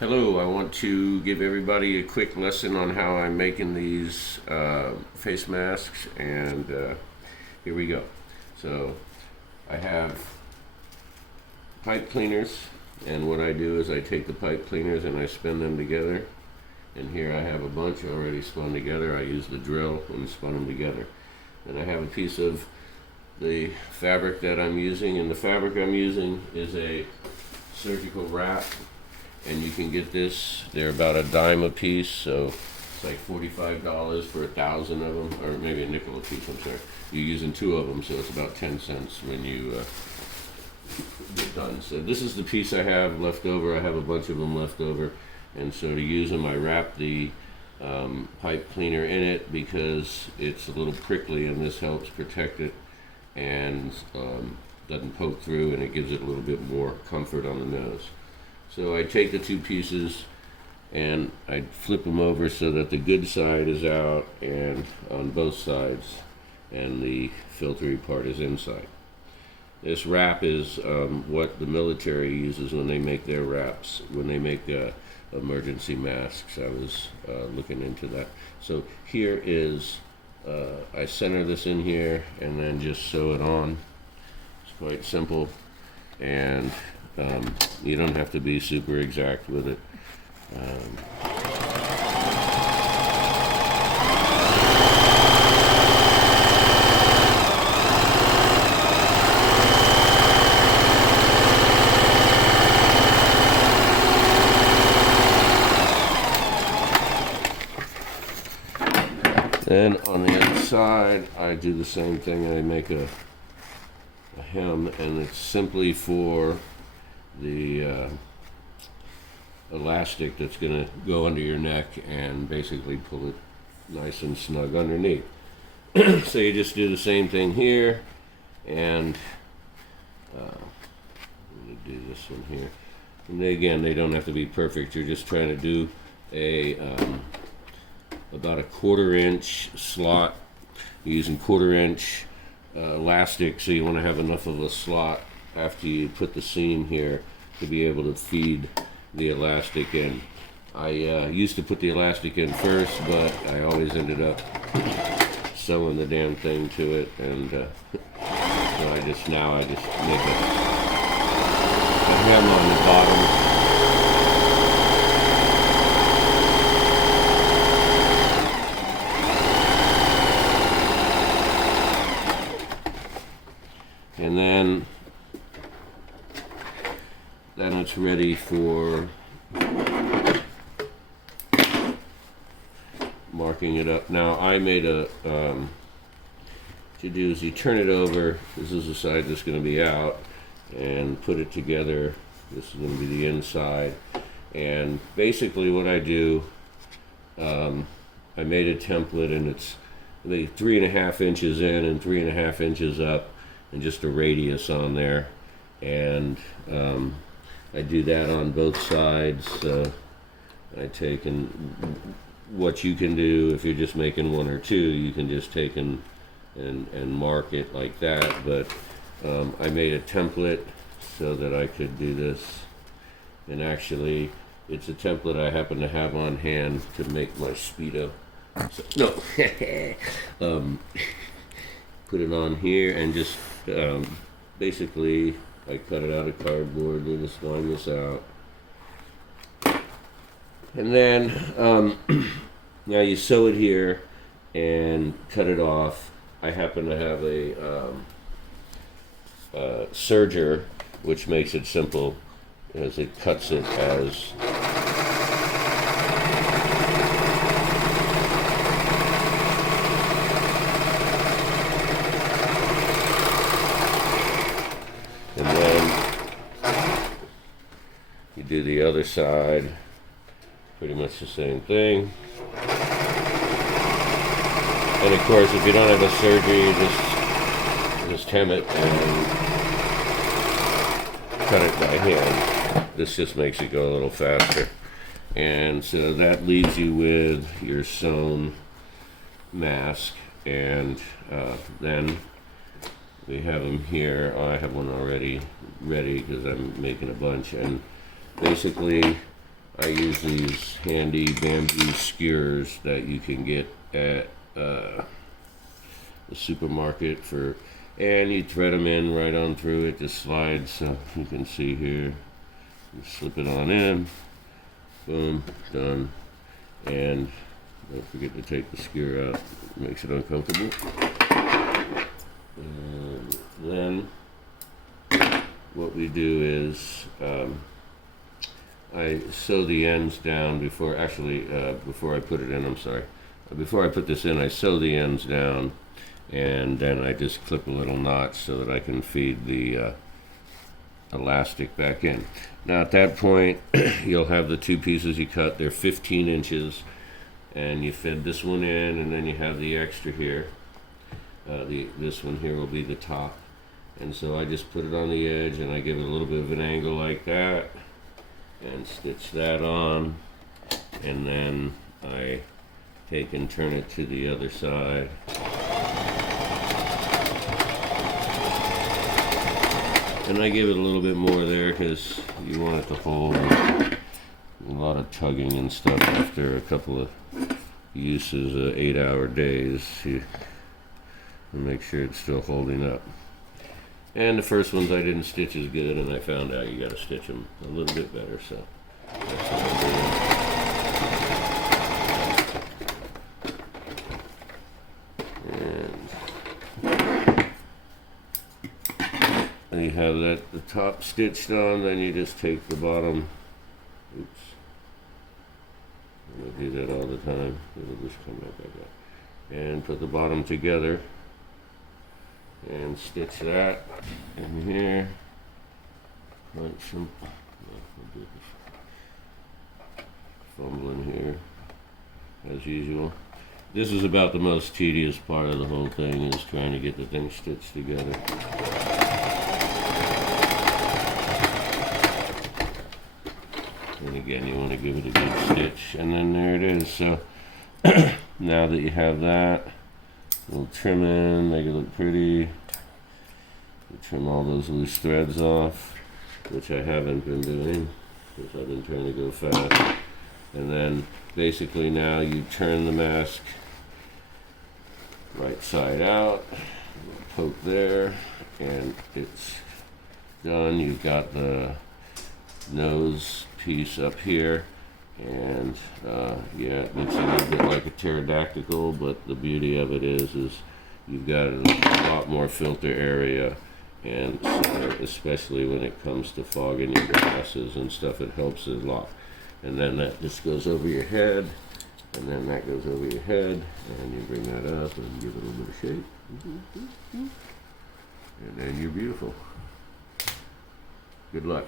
Hello, I want to give everybody a quick lesson on how I'm making these face masks, and here we go. So I have pipe cleaners, and what I do is I take the pipe cleaners and I spin them together, and here I have a bunch already spun together. I use the drill and spun them together. And I have a piece of the fabric that I'm using, and the fabric I'm using is a surgical wrap. And you can get this, they're about a dime a piece, so it's like $45 for 1,000 of them, or maybe a nickel a piece, I'm sorry. You're using 2 of them, so it's about 10 cents when you get done. So this is the piece I have left over. I have a bunch of them left over, and so to use them I wrap the pipe cleaner in it because it's a little prickly, and this helps protect it and doesn't poke through, and it gives it a little bit more comfort on the nose. So I take the 2 pieces and I flip them over so that the good side is out and on both sides, and the filtery part is inside. This wrap is what the military uses when they make their wraps, when they make emergency masks. I was looking into that. So here is, I center this in here and then just sew it on. It's quite simple, and you don't have to be super exact with it. Then on the other side, I do the same thing. I make a hem, and it's simply for the elastic that's going to go under your neck and basically pull it nice and snug underneath. So you just do the same thing here, and I'm going to do this one here. And again, they don't have to be perfect. You're just trying to do a about a 1/4 inch slot. You're using 1/4 inch elastic, so you want to have enough of a slot after you put the seam here to be able to feed the elastic in. I used to put the elastic in first, but I always ended up sewing the damn thing to it, and so I just make a hem on the bottom. And then it's ready for marking it up. Now I made a, what you do is you turn it over. This is the side that's going to be out, and put it together. This is going to be the inside. And basically what I do, I made a template, and it's 3.5 inches in and 3.5 inches up, and just a radius on there, and I do that on both sides. I take, and what you can do if you're just making 1 or 2, you can just take and mark it like that, but I made a template so that I could do this, and actually it's a template I happen to have on hand to make my Speedo. So, no. Put it on here, and just basically I cut it out of cardboard and just line this out, and then now you sew it here and cut it off. I happen to have a serger, which makes it simple, as it cuts it as do the other side, pretty much the same thing. And of course, if you don't have a serger, you just hem it and cut it by hand. This just makes it go a little faster. And so that leaves you with your sewn mask, and then we have them here. I have one already ready because I'm making a bunch, and basically I use these handy bamboo skewers that you can get at the supermarket and you thread them in right on through it. Just slides, so you can see here. You slip it on in, boom, done. And don't forget to take the skewer out, it makes it uncomfortable. And then what we do is I sew the ends down before I put it in, I'm sorry. Before I put this in, I sew the ends down, and then I just clip a little knot so that I can feed the elastic back in. Now at that point, you'll have the two pieces you cut. They're 15 inches, and you fed this one in, and then you have the extra here. This one here will be the top. And so I just put it on the edge, and I give it a little bit of an angle like that, and stitch that on, and then I take and turn it to the other side. And I give it a little bit more there because you want it to hold. A lot of tugging and stuff after a couple of uses, 8-hour days. You make sure it's still holding up. And the first ones I didn't stitch as good, and I found out you got to stitch them a little bit better. So that's what I'm doing. And you have the top stitched on. Then you just take the bottom. Oops. I do that all the time. It'll just come right back up. And put the bottom together. And stitch that in here. Quite simple. Fumbling here, as usual. This is about the most tedious part of the whole thing, is trying to get the thing stitched together. And again, you want to give it a good stitch, and then there it is. So now that you have that, we'll trim in, make it look pretty. We'll trim all those loose threads off, which I haven't been doing because I've been trying to go fast. And then basically now you turn the mask right side out, poke there, and it's done. You've got the nose piece up here. And yeah, it looks a little bit like a pterodactyl, but the beauty of it is you've got a lot more filter area, and especially when it comes to fogging your glasses and stuff, it helps a lot. And then that just goes over your head, and then that goes over your head, and you bring that up and give it a little bit of shape, and then you're beautiful. Good luck.